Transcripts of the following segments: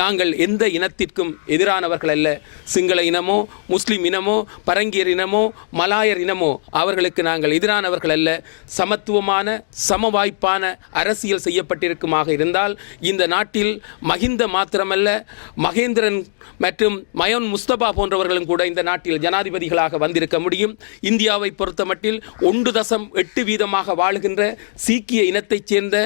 நாங்கள் எந்த இனத்திற்கும் எதிரானவர்கள் அல்ல. சிங்கள இனமோ முஸ்லீம் இனமோ பரங்கியர் இனமோ மலாயர் இனமோ அவர்களுக்கு நாங்கள் எதிரானவர்கள் அல்ல. சமத்துவமான சம வாய்ப்பான அரசியல் செய்யப்பட்டிருக்குமாக இருந்தால் இந்த நாட்டில் மகிந்த மாத்திரமல்ல மகேந்திரன் மற்றும் மயோன் முஸ்தபா போன்றவர்களும் கூட இந்த நாட்டில் ஜனாதிபதிகளாக வந்திருக்க முடியும். இந்தியாவை பொறுத்தமட்டில் ஒன்று தசம் எட்டு வீதமாக வாழுகின்ற சீக்கிய இனத்தைச் சேர்ந்த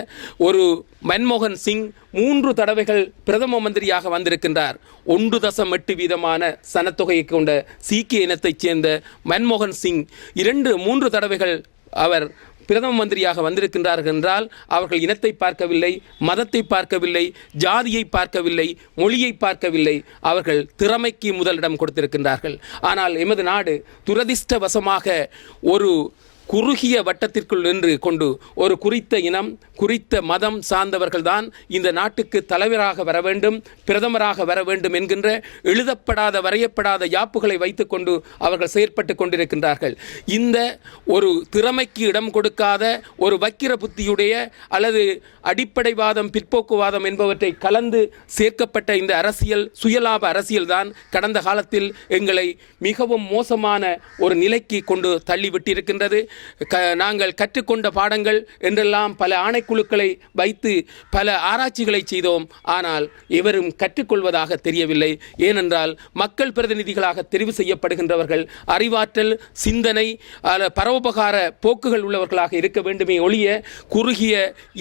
ஒரு மன்மோகன் சிங் மூன்று தடவைகள் பிரதம மந்திரியாக வந்திருக்கின்றார். ஒன்று தசம் எட்டு வீதமான சனத்தொகையை கொண்ட சீக்கிய இனத்தைச் சேர்ந்த மன்மோகன் சிங். இரண்டு மூன்று தடவைகள் அவர் பிரதம மந்திரியாக வந்திருக்கின்றார்கள் என்றால் அவர்கள் இனத்தை பார்க்கவில்லை மதத்தை பார்க்கவில்லை ஜாதியை பார்க்கவில்லை மொழியை பார்க்கவில்லை. அவர்கள் திறமைக்கு முதலிடம் கொடுத்திருக்கின்றார்கள். ஆனால் எமது நாடு துரதிர்ஷ்டவசமாக ஒரு குறுகிய வட்டத்திற்குள் நின்று கொண்டு ஒரு குறித்த இனம் குறித்த மதம் சார்ந்தவர்கள்தான் இந்த நாட்டுக்கு தலைவராக வர வேண்டும் பிரதமராக வர வேண்டும் என்கின்ற எழுதப்படாத வரையப்படாத யாப்புகளை வைத்துக்கொண்டு அவர்கள் செயற்பட்டு கொண்டிருக்கின்றார்கள். இந்த ஒரு திறமைக்கு இடம் கொடுக்காத ஒரு வக்கிர புத்தியுடைய அல்லது அடிப்படைவாதம் பிற்போக்குவாதம் என்பவற்றை கலந்து சேர்க்கப்பட்ட இந்த அரசியல் சுயலாப அரசியல்தான் கடந்த காலத்தில் எங்களை மிகவும் மோசமான ஒரு நிலைக்கு கொண்டு தள்ளிவிட்டிருக்கின்றது க நாங்கள் கற்றுக்கொண்ட பாடங்கள் என்றெல்லாம் பல ஆணை குழுக்களை வைத்து பல ஆராய்ச்சிகளை செய்தோம். ஆனால் எவரும் கற்றுக்கொள்வதாக தெரியவில்லை. ஏனென்றால் மக்கள் பிரதிநிதிகளாக தெரிவு செய்யப்படுகின்றவர்கள் அறிவாற்றல் சிந்தனை அல்ல பரோபகார போக்குகள் உள்ளவர்களாக இருக்க வேண்டுமே ஒழிய குறுகிய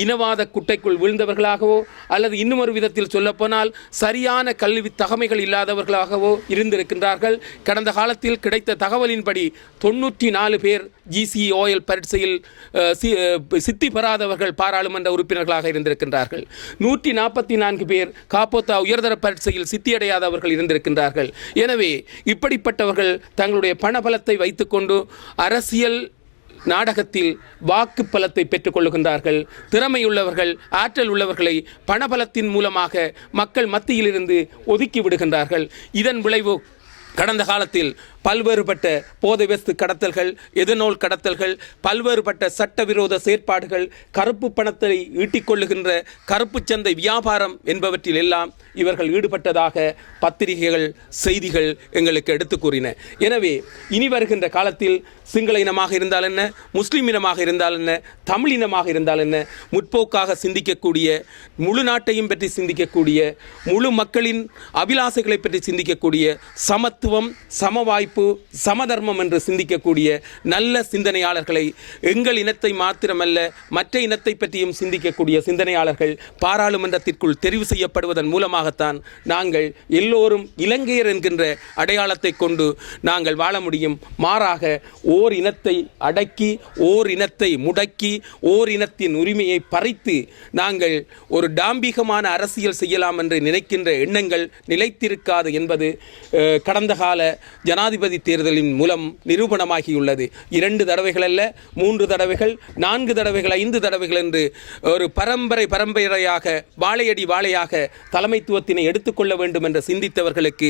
இனவாத குட்டைக்குள் வீழ்ந்தவர்களாகவோ அல்லது இன்னும் ஒரு விதத்தில் சொல்லப்போனால் சரியான கல்வி தகமைகள் இல்லாதவர்களாகவோ இருந்திருக்கின்றார்கள். கடந்த காலத்தில் கிடைத்த தகவலின்படி தொண்ணூற்றி நாலு பேர் ஜிசிஓஎல் பரீட்சையில் சித்தி பெறாதவர்கள் பாராளுமன்ற உறுப்பினர்களாக இருந்திருக்கின்றார்கள். நூற்றி நாற்பத்தி நான்கு பேர் காப்போத்தா உயர்தர பரீட்சையில் சித்தியடையாதவர்கள் இருந்திருக்கின்றார்கள். எனவே இப்படிப்பட்டவர்கள் தங்களுடைய பணபலத்தை வைத்துக்கொண்டு அரசியல் நாடகத்தில் வாக்கு பலத்தை பெற்றுக்கொள்ளுகின்றார்கள் திறமையுள்ளவர்கள் ஆற்றல் உள்ளவர்களை பணபலத்தின் மூலமாக மக்கள் மத்தியிலிருந்து ஒதுக்கி விடுகின்றார்கள். இதன் விளைவு கடந்த காலத்தில் பல்வேறுபட்ட போதைவஸ்து கடத்தல்கள் எதனோல் கடத்தல்கள் பல்வேறுபட்ட சட்டவிரோத செயற்பாடுகள் கருப்பு பணத்தை ஈட்டிக்கொள்ளுகின்ற கருப்பு சந்தை வியாபாரம் என்பவற்றில் எல்லாம் இவர்கள் ஈடுபட்டதாக பத்திரிகைகள் செய்திகள் எங்களுக்கு எடுத்து கூறின. எனவே இனி வருகின்ற காலத்தில் சிங்கள இனமாக இருந்தால் என்ன முஸ்லீம் இனமாக இருந்தால் என்ன தமிழ் இனமாக இருந்தால் என்ன முற்போக்காக சிந்திக்கக்கூடிய முழு நாட்டையும் பற்றி சிந்திக்கக்கூடிய முழு மக்களின் அபிலாசைகளை பற்றி சிந்திக்கக்கூடிய சமத்துவம் சமவாய்ப்பு சமதர்மம் என்று சிந்திக்கக்கூடிய நல்ல சிந்தனையாளர்களை எங்கள் இனத்தை மாத்திரமல்ல மற்ற இனத்தை பற்றியும் சிந்திக்கக்கூடிய சிந்தனையாளர்கள் பாராளுமன்றத்திற்குள் தெரிவு செய்யப்படுவதன் மூலமாகத்தான் நாங்கள் எல்லோரும் இலங்கையர் என்கின்ற அடையாளத்தை கொண்டு நாங்கள் வாழ முடியும். மாறாக ஓர் இனத்தை அடக்கி ஓர் இனத்தை முடக்கி ஓர் இனத்தின் உரிமையை பறித்து நாங்கள் ஒரு டாம்பிகமான அரசியல் செய்யலாம் என்று நினைக்கின்ற எண்ணங்கள் நிலைத்திருக்காது என்பது கடந்த கால ஜனாதிபதி ஜனாதிபதி தேர்தலின் மூலம் நிரூபணமாகியுள்ளது. இரண்டு தடவைகள் அல்ல மூன்று தடவைகள் நான்கு தடவைகள் ஐந்து தடவைகள் என்று ஒரு பரம்பரை பரம்பரையாக வாழையடி வாழையாக தலைமைத்துவத்தினை எடுத்துக்கொள்ள வேண்டும் என்று சிந்தித்தவர்களுக்கு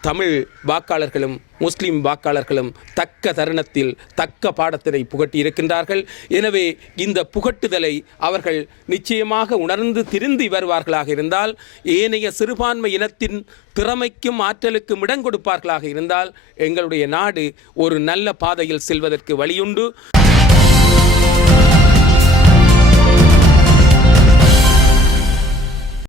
தமிழ் வாக்காளர்களும் முஸ்லிம் வாக்காளர்களும் தக்க தருணத்தில் தக்க பாடத்தினை புகட்டியிருக்கின்றார்கள் எனவே இந்த புகட்டுதலை அவர்கள் நிச்சயமாக உணர்ந்து திருந்தி வருவார்களாக இருந்தால் ஏனைய சிறுபான்மை இனத்தின் திறமைக்கும் ஆற்றலுக்கும் இடம் கொடுப்பார்களாக இருந்தால் எங்களுடைய நாடு ஒரு நல்ல பாதையில் செல்வதற்கு வழியுண்டு.